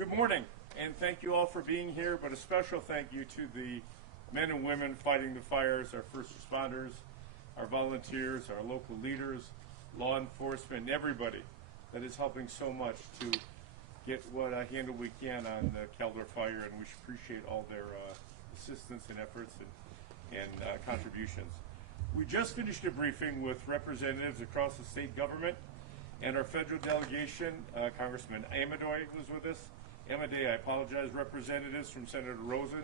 Good morning, and thank you all for being here, but a special thank you to the men and women fighting the fires, our first responders, our volunteers, our local leaders, law enforcement, and everybody that is helping so much to get what handle we can on the Caldor fire, and we appreciate all their assistance and efforts and contributions. We just finished a briefing with representatives across the state government and our federal delegation. Congressman Amadei was with us. I apologize, representatives from Senator Rosen,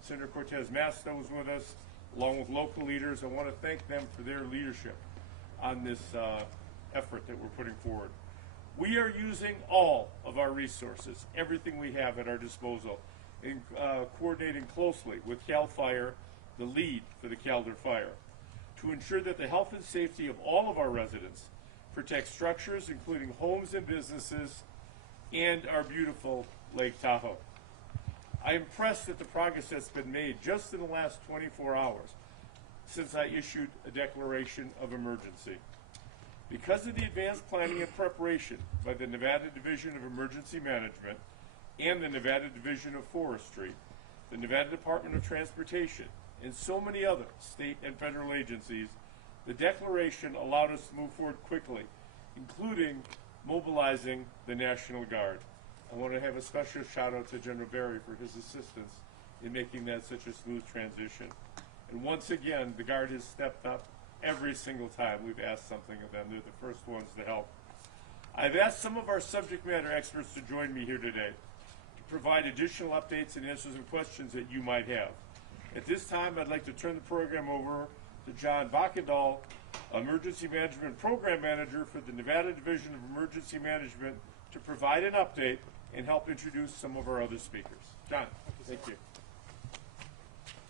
Senator Cortez Masto was with us, along with local leaders. I want to thank them for their leadership on this effort that we're putting forward. We are using all of our resources, everything we have at our disposal, in coordinating closely with CAL FIRE, the lead for the Caldor fire, to ensure that the health and safety of all of our residents, protect structures including homes and businesses, and our beautiful Lake Tahoe. I am impressed at the progress that's been made just in the last 24 hours since I issued a declaration of emergency. Because of the advanced planning and preparation by the Nevada Division of Emergency Management and the Nevada Division of Forestry, the Nevada Department of Transportation, and so many other state and federal agencies, the declaration allowed us to move forward quickly, including mobilizing the National Guard. I want to have a special shout out to General Berry for his assistance in making that such a smooth transition. And once again, the Guard has stepped up every single time we've asked something of them. They're the first ones to help. I've asked some of our subject matter experts to join me here today to provide additional updates and answer some questions that you might have. At this time, I'd like to turn the program over to John Bakendall, Emergency Management Program Manager for the Nevada Division of Emergency Management, to provide an update and help introduce some of our other speakers. John, thank you.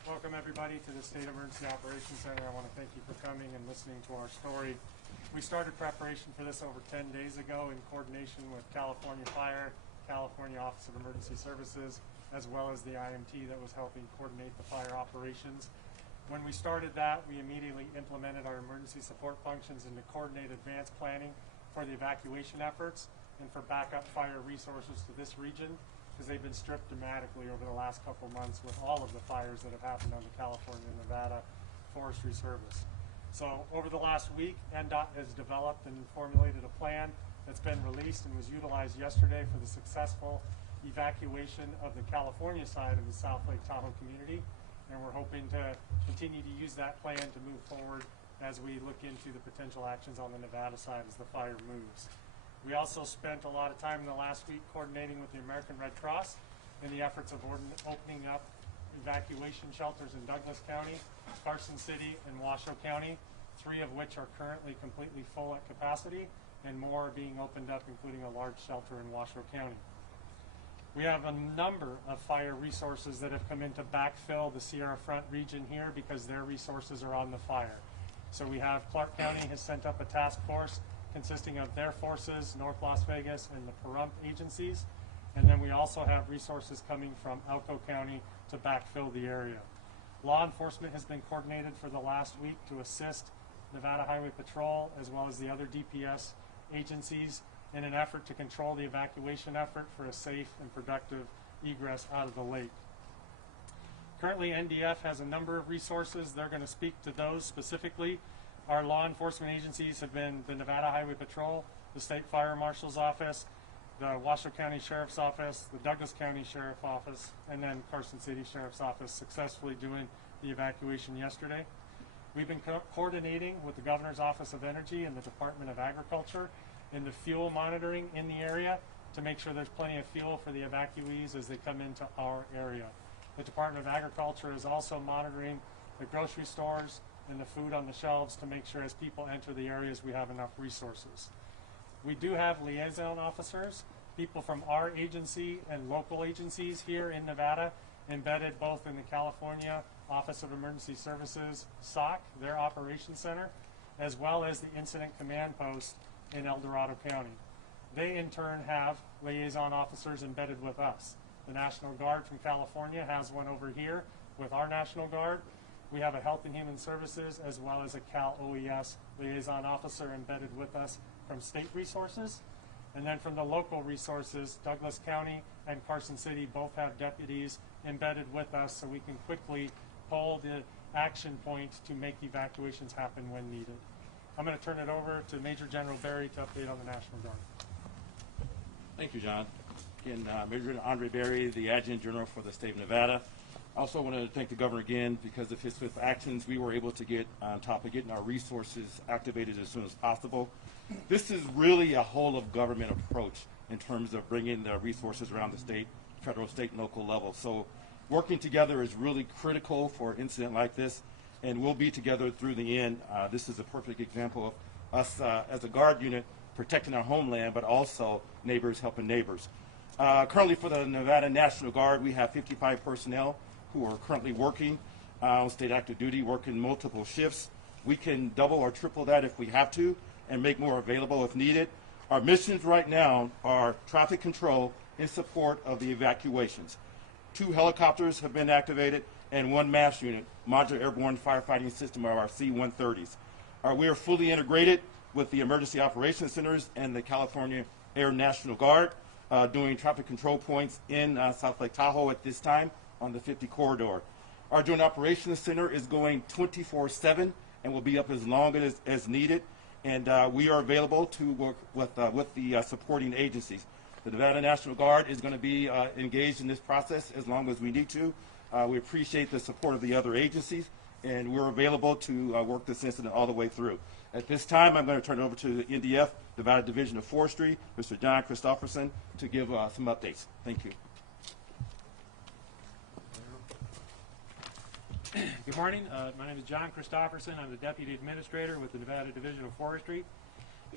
Welcome everybody to the State Emergency Operations Center. I want to thank you for coming and listening to our story. We started preparation for this over 10 days ago in coordination with California Fire, California Office of Emergency Services, as well as the IMT that was helping coordinate the fire operations. When we started that, we immediately implemented our emergency support functions and to coordinate advanced planning for the evacuation efforts and for backup fire resources to this region, because they've been stripped dramatically over the last couple months with all of the fires that have happened on the California and Nevada Forestry Service. So over the last week, NDOT has developed and formulated a plan that's been released and was utilized yesterday for the successful evacuation of the California side of the South Lake Tahoe community. And we're hoping to continue to use that plan to move forward as we look into the potential actions on the Nevada side as the fire moves. We also spent a lot of time in the last week coordinating with the American Red Cross in the efforts of opening up evacuation shelters in Douglas County, Carson City, and Washoe County, 3 of which are currently completely full at capacity, and more are being opened up, including a large shelter in Washoe County. We have a number of fire resources that have come in to backfill the Sierra Front region here because their resources are on the fire. So we have Clark County has sent up a task force consisting of their forces, North Las Vegas, and the Pahrump agencies. And then we also have resources coming from Elko County to backfill the area. Law enforcement has been coordinated for the last week to assist Nevada Highway Patrol as well as the other DPS agencies in an effort to control the evacuation effort for a safe and productive egress out of the lake. Currently, NDF has a number of resources. They're going to speak to those specifically. Our law enforcement agencies have been the Nevada Highway Patrol, the State Fire Marshal's Office, the Washoe County Sheriff's Office, the Douglas County Sheriff's Office, and then Carson City Sheriff's Office successfully doing the evacuation yesterday. We've been coordinating with the Governor's Office of Energy and the Department of Agriculture in the fuel monitoring in the area to make sure there's plenty of fuel for the evacuees as they come into our area. The Department of Agriculture is also monitoring the grocery stores and the food on the shelves to make sure as people enter the areas we have enough resources. We do have liaison officers, people from our agency and local agencies here in Nevada, embedded both in the California Office of Emergency Services, SOC, their operations center, as well as the Incident Command Post in El Dorado County. They in turn have liaison officers embedded with us. The National Guard from California has one over here with our National Guard. We have a Health and Human Services as well as a Cal OES liaison officer embedded with us from state resources. And then from the local resources, Douglas County and Carson City both have deputies embedded with us, so we can quickly pull the action point to make evacuations happen when needed. I'm going to turn it over to Major General Berry to update on the National Guard. Thank you, John. Again, Major General Andre Berry, the Adjutant General for the state of Nevada. I also want to thank the governor again because of his swift actions. We were able to get on top of getting our resources activated as soon as possible. This is really a whole of government approach in terms of bringing the resources around the state, federal, state, and local level. So working together is really critical for an incident like this, and we'll be together through the end. This is a perfect example of us as a Guard unit protecting our homeland, but also neighbors helping neighbors. Currently for the Nevada National Guard, we have 55 personnel who are currently working on state active duty, working multiple shifts. We can double or triple that if we have to and make more available if needed. Our missions right now are traffic control in support of the evacuations. 2 helicopters have been activated and 1 MASH unit, Modular Airborne Firefighting System, or our C-130s. We are fully integrated with the Emergency Operations Centers and the California Air National Guard, doing traffic control points in South Lake Tahoe at this time on the 50 corridor. Our Joint Operations Center is going 24/7 and will be up as long as needed, and we are available to work with the supporting agencies. The Nevada National Guard is going to be engaged in this process as long as we need to. We appreciate the support of the other agencies, and we're available to work this incident all the way through. At this time, I'm going to turn it over to the NDF, Nevada Division of Forestry, Mr. John Christopherson, to give some updates. Thank you. Good morning. My name is John Christopherson. I'm the Deputy Administrator with the Nevada Division of Forestry.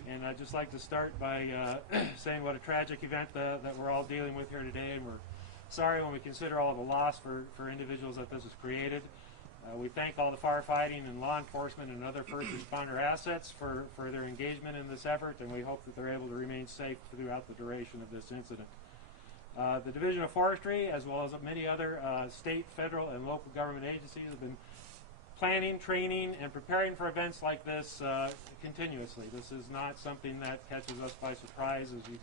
And I'd just like to start by saying what a tragic event that we're all dealing with here today. And we're sorry when we consider all the loss for individuals that this has created. We thank all the firefighting and law enforcement and other first responder assets for their engagement in this effort, and we hope that they're able to remain safe throughout the duration of this incident. The Division of Forestry, as well as many other state, federal, and local government agencies, have been planning, training, and preparing for events like this continuously. This is not something that catches us by surprise, as you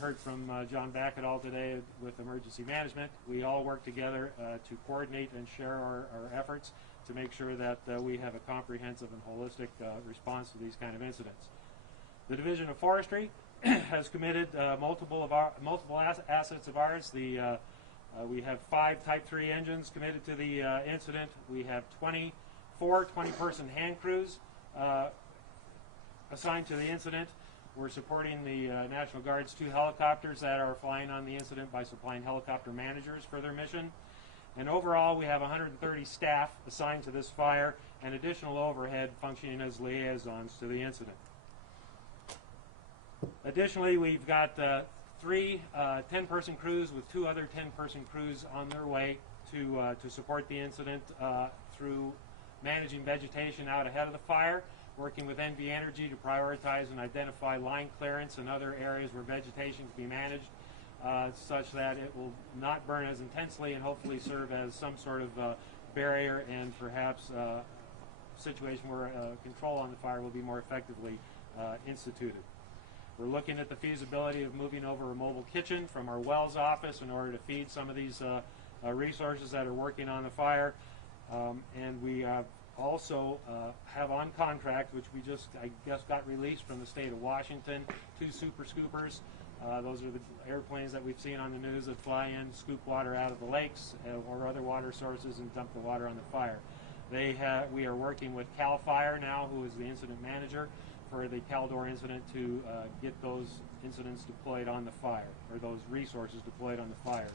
heard from John Backett all today with emergency management. We all work together to coordinate and share our efforts to make sure that we have a comprehensive and holistic response to these kind of incidents. The Division of Forestry has committed multiple assets of ours. We have 5 Type 3 engines committed to the incident. We have 24 20-person hand crews assigned to the incident. We're supporting the National Guard's 2 helicopters that are flying on the incident by supplying helicopter managers for their mission. And overall, we have 130 staff assigned to this fire and additional overhead functioning as liaisons to the incident. Additionally, we've got 3 10-person crews with 2 other 10-person crews on their way to support the incident through managing vegetation out ahead of the fire, working with NV Energy to prioritize and identify line clearance and other areas where vegetation can be managed such that it will not burn as intensely and hopefully serve as some sort of barrier and perhaps a situation where control on the fire will be more effectively instituted. We're looking at the feasibility of moving over a mobile kitchen from our Wells office in order to feed some of these resources that are working on the fire. And we also have on contract, which we just, I guess, got released from the state of Washington, 2 super scoopers. Those are the airplanes that we've seen on the news that fly in, scoop water out of the lakes or other water sources and dump the water on the fire. We are working with CAL FIRE now, who is the incident manager for the Caldor incident, to get those incidents deployed on the fire, or those resources deployed on the fire.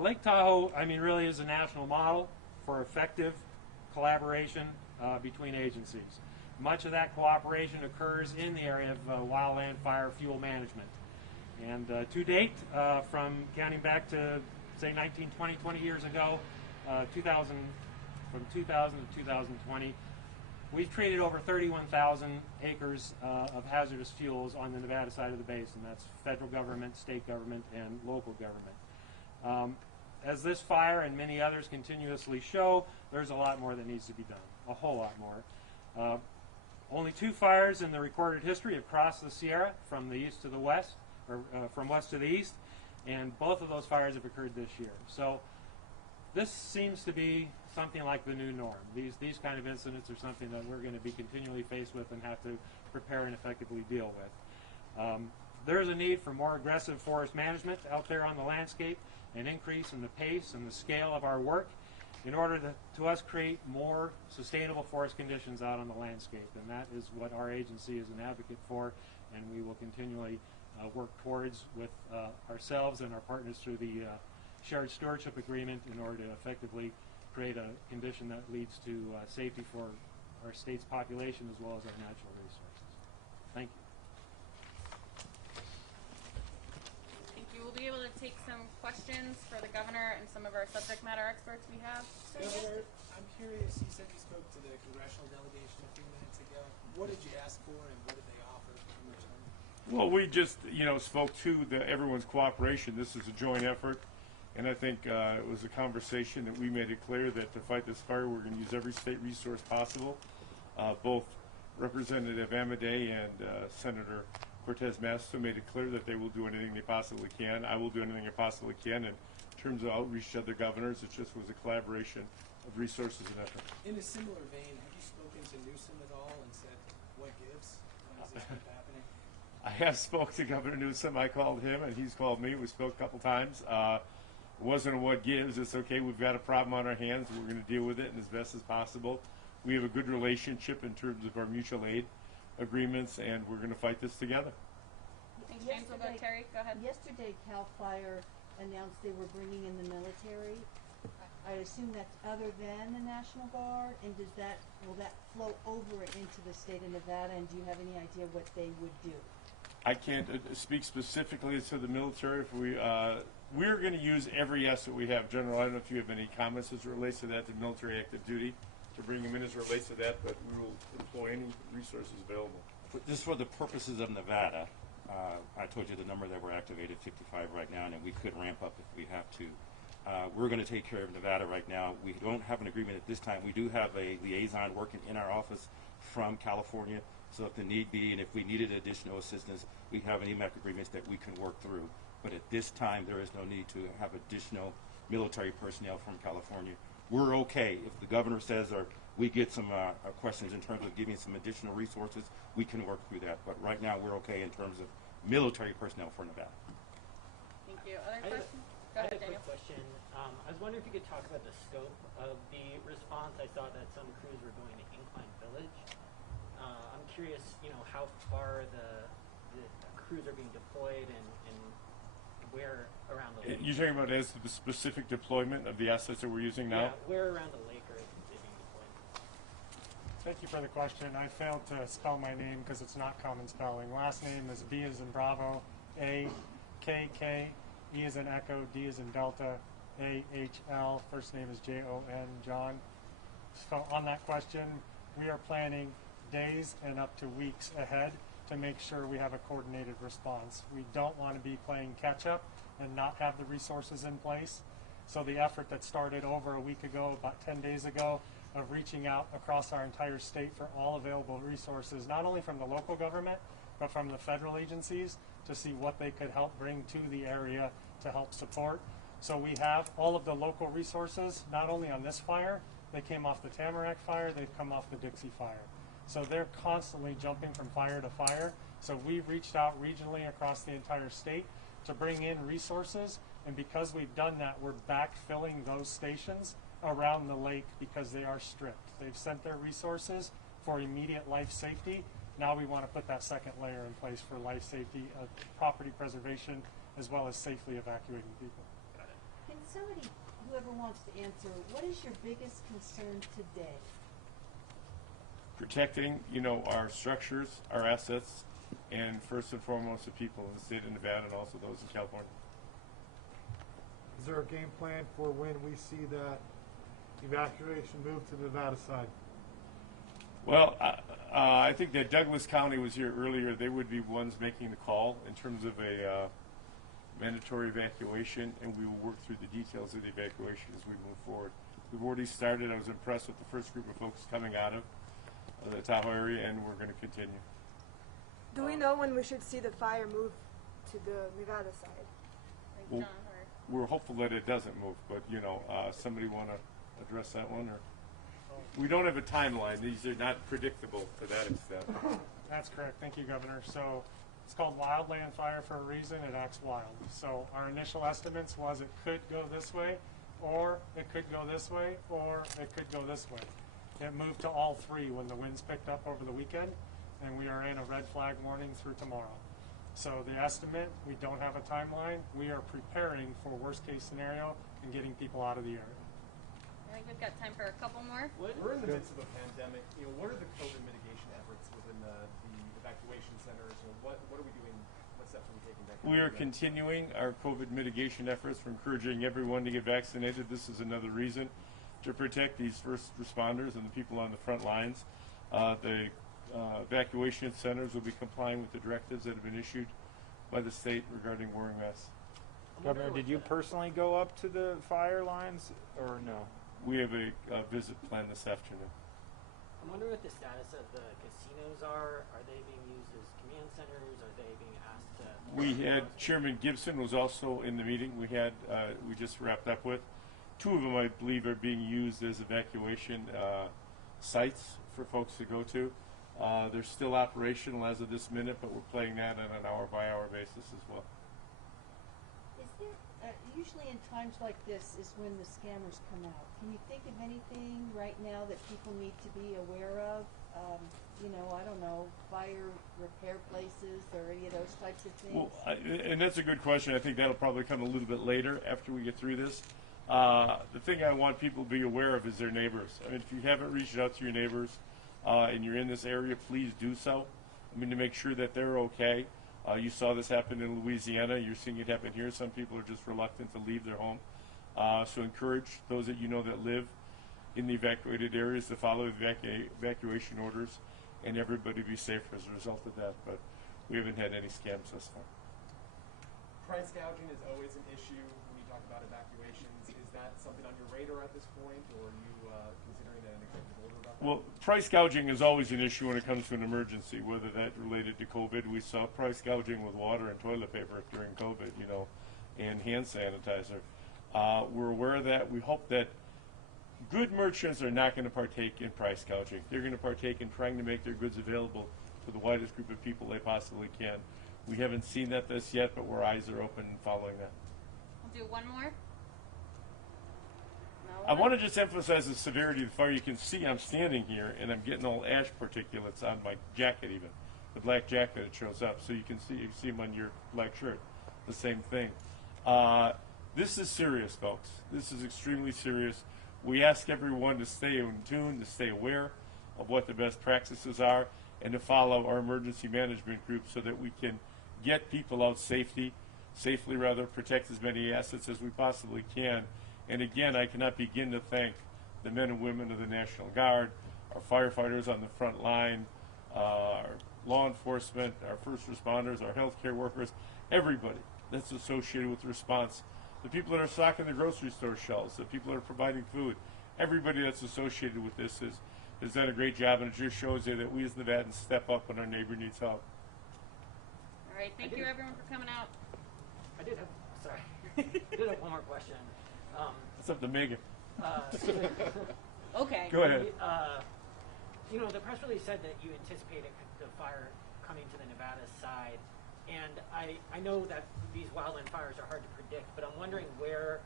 Lake Tahoe, really is a national model for effective collaboration between agencies. Much of that cooperation occurs in the area of wildland fire fuel management. And to date, from counting back to, say, 20 years ago, from 2000 to 2020, we've treated over 31,000 acres of hazardous fuels on the Nevada side of the basin. That's federal government, state government, and local government. As this fire and many others continuously show, there's a lot more that needs to be done, a whole lot more. Only 2 fires in the recorded history have crossed the Sierra from the east to the west, or from west to the east, and both of those fires have occurred this year. So this seems to be something like the new norm. These kind of incidents are something that we're going to be continually faced with and have to prepare and effectively deal with. There is a need for more aggressive forest management out there on the landscape, an increase in the pace and the scale of our work in order to us create more sustainable forest conditions out on the landscape. And that is what our agency is an advocate for, and we will continually work towards with ourselves and our partners through the shared stewardship agreement in order to effectively create a condition that leads to safety for our state's population as well as our natural resources. Thank you. Thank you. We'll be able to take some questions for the governor and some of our subject matter experts we have. Governor, I'm curious, you said you spoke to the congressional delegation a few minutes ago. What did you ask for and what did they offer in return? Well, we just, spoke to everyone's cooperation. This is a joint effort, and I think it was a conversation that we made it clear that to fight this fire, we're going to use every state resource possible. Both Representative Amadei and Senator Cortez Masto made it clear that they will do anything they possibly can. I will do anything I possibly can. And in terms of outreach to other governors, it just was a collaboration of resources and effort. In a similar vein, have you spoken to Newsom at all and said, what gives? When does this keep happening? I have spoke to Governor Newsom. I called him, and he's called me. We spoke a couple times. It wasn't a what gives. It's okay. We've got a problem on our hands. We're going to deal with it as best as possible. We have a good relationship in terms of our mutual aid agreements, and we're going to fight this together. Thanks, James. We'll go to Terry. Go ahead. Yesterday, CAL FIRE announced they were bringing in the military. I assume that's other than the National Guard, and will that flow over into the state of Nevada, and do you have any idea what they would do? I can't speak specifically to the military. If we're going to use every asset we have. General, I don't know if you have any comments as it relates to that, the military active duty, to bring them in as it relates to that, but we will employ any resources available. Just for the purposes of Nevada, I told you the number that we're activated, 55 right now, and we could ramp up if we have to. We're going to take care of Nevada right now. We don't have an agreement at this time. We do have a liaison working in our office from California, so if the need be, and if we needed additional assistance, we have an EMAC agreements that we can work through. But at this time, there is no need to have additional military personnel from California. We're okay. If the governor says, or we get some questions in terms of giving some additional resources, we can work through that. But right now, we're okay in terms of military personnel for Nevada. Thank you. Other questions? Go I ahead, had a Daniel. quick question. I was wondering if you could talk about the scope of the response. I saw that some crews were going to Incline Village. I'm curious, how far the crews are being deployed and where around the lake. You're talking about as to the specific deployment of the assets that we're using now? Yeah, where around the lake are they being deployed? Thank you for the question. I failed to spell my name because it's not common spelling. Last name is B as in Bravo, A, K, K, E as in Echo, D as in Delta, A, H, L. First name is Jon, John. So on that question, we are planning days and up to weeks ahead to make sure we have a coordinated response. We don't want to be playing catch up and not have the resources in place. So the effort that started over a week ago, about 10 days ago, of reaching out across our entire state for all available resources, not only from the local government, but from the federal agencies to see what they could help bring to the area to help support. So we have all of the local resources, not only on this fire, they came off the Tamarack fire, they've come off the Dixie fire. So they're constantly jumping from fire to fire. So we've reached out regionally across the entire state to bring in resources. And because we've done that, we're backfilling those stations around the lake because they are stripped. They've sent their resources for immediate life safety. Now we want to put that second layer in place for life safety, property preservation, as well as safely evacuating people. Can somebody, whoever wants to answer, what is your biggest concern today? Protecting, our structures, our assets, and first and foremost the people in the state of Nevada and also those in California. Is there a game plan for when we see that evacuation move to the Nevada side? Well, I think that Douglas County was here earlier. They would be ones making the call in terms of a mandatory evacuation, and we will work through the details of the evacuation as we move forward. We've already started. I was impressed with the first group of folks coming out of the Tahoe area, and we're going to continue. Do we know when we should see the fire move to the Nevada side? Like Well, John or we're hopeful that it doesn't move, but somebody want to address that one, or we don't have a timeline. These are not predictable to that extent. That's correct. Thank you, Governor. So it's called wildland fire for a reason. It acts wild. So our initial estimates was it could go this way, or it could go this way, or it could go this way. It moved to all three when the winds picked up over the weekend, and we are in a red flag warning through tomorrow. So the estimate, we don't have a timeline. We are preparing for worst case scenario and getting people out of the area. I think we've got time for a couple more. We're in the midst of a pandemic. What are the COVID mitigation efforts within the evacuation centers? What are we doing? What steps are we taking? We are continuing our COVID mitigation efforts. We're encouraging everyone to get vaccinated. This is another reason to protect these first responders and the people on the front lines. The evacuation centers will be complying with the directives that have been issued by the state regarding wearing masks. Governor, did you personally go up to the fire lines or no? We have a visit planned this afternoon. I'm wondering what the status of the casinos are. Are they being used as command centers? Are they being asked to? We had Chairman Gibson was also in the meeting. We just wrapped up with. Two of them, I believe, are being used as evacuation sites for folks to go to. They're still operational as of this minute, but we're playing that on an hour-by-hour basis as well. Is there, usually in times like this is when the scammers come out. Can you think of anything right now that people need to be aware of? I don't know, fire repair places or any of those types of things? Well, and that's a good question. I think that'll probably come a little bit later after we get through this. The thing I want people to be aware of is their neighbors. I mean, if you haven't reached out to your neighbors and you're in this area, please do so. I mean, to make sure that they're okay. You saw this happen in Louisiana. You're seeing it happen here. Some people are just reluctant to leave their home. So encourage those that you know that live in the evacuated areas to follow the evacuation orders, and everybody be safe as a result of that. But we haven't had any scams thus far. Price gouging is always an issue when you talk about evacuations. Is that something on your radar at this point, or are you considering an executive order about that? Well, price gouging is always an issue when it comes to an emergency, whether that related to COVID. We saw price gouging with water and toilet paper during COVID, and hand sanitizer. We're aware of that. We hope that good merchants are not going to partake in price gouging. They're going to partake in trying to make their goods available to the widest group of people they possibly can. We haven't seen that this yet, but our eyes are open and following that. We'll do one more. I want to just emphasize the severity of the fire. You can see I'm standing here, and I'm getting all ash particulates on my jacket even, the black jacket that shows up. So you can see them on your black shirt, the same thing. This is serious, folks. This is extremely serious. We ask everyone to stay in tune, to stay aware of what the best practices are, and to follow our emergency management group so that we can get people out safely, protect as many assets as we possibly can. And again, I cannot begin to thank the men and women of the National Guard, our firefighters on the front line, our law enforcement, our first responders, our healthcare workers, everybody that's associated with the response. The people that are stocking the grocery store shelves, the people that are providing food, everybody that's associated with this has done a great job, and it just shows you that we as Nevadans step up when our neighbor needs help. All right, thank you everyone for coming out. I did have one more question. It's up to Megan. Okay. Go ahead. The press release said that you anticipated the fire coming to the Nevada side, and I know that these wildland fires are hard to predict, but I'm wondering where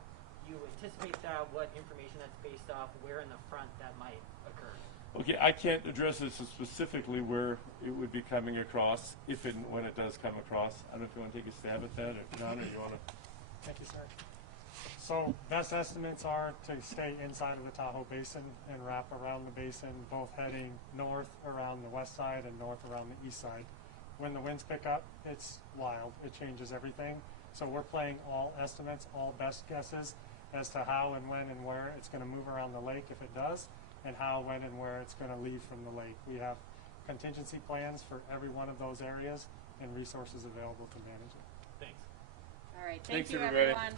you anticipate that, what information that's based off, where in the front that might occur. Okay, I can't address this specifically where it would be coming across, if and when it does come across. I don't know if you want to take a stab at that, or John, or you want to? Thank you, sir. So best estimates are to stay inside of the Tahoe Basin and wrap around the basin, both heading north around the west side and north around the east side. When the winds pick up, it's wild. It changes everything. So we're playing all estimates, all best guesses as to how and when and where it's going to move around the lake if it does, and how, when, and where it's going to leave from the lake. We have contingency plans for every one of those areas and resources available to manage it. Thanks. All right, Thanks, thank you everybody. everyone.